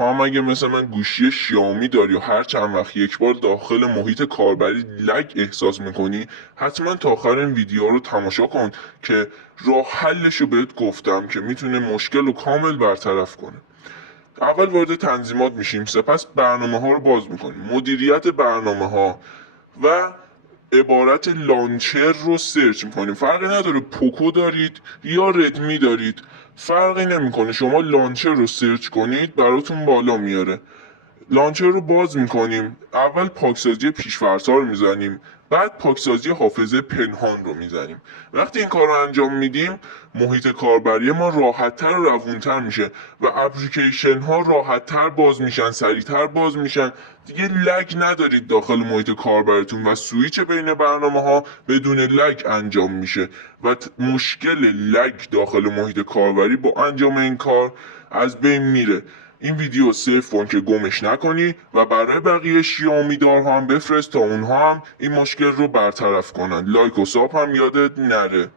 تو هم اگه مثل من گوشی شیائومی داری و هر چند وقت یک بار داخل محیط کاربری لگ احساس میکنی، حتما تا آخر این ویدیو رو تماشا کن که راه حلش رو بهت گفتم که میتونه مشکل رو کامل برطرف کنه. اول وارد تنظیمات میشیم، سپس برنامه ها رو باز میکنیم. مدیریت برنامه ها و عبارت لانچر رو سرچ میکنیم. فرقی نداره پوکو دارید یا ردمی دارید، فرقی نمیکنه. شما لانچر رو سرچ کنید براتون بالا میاره. لانچر رو باز میکنیم. اول پاکسازی پیش‌فرض‌ها رو میزنیم، بعد پاکسازی حافظه پنهان رو میزنیم. وقتی این کار رو انجام میدیم، محیط کاربری ما راحت‌تر و روونتر میشه و اپلیکیشن ها راحت‌تر باز میشن، سریعتر باز میشن. دیگه لگ ندارید داخل محیط کاربریتون و سویچ بین برنامه ها بدون لگ انجام میشه و مشکل لگ داخل محیط کاربری با انجام این کار از بین میره. این ویدیو سیف کن که گمش نکنی و برای بقیه شیائومی دارها هم بفرست تا اونها هم این مشکل رو برطرف کنن. لایک و ساب هم یادت نره.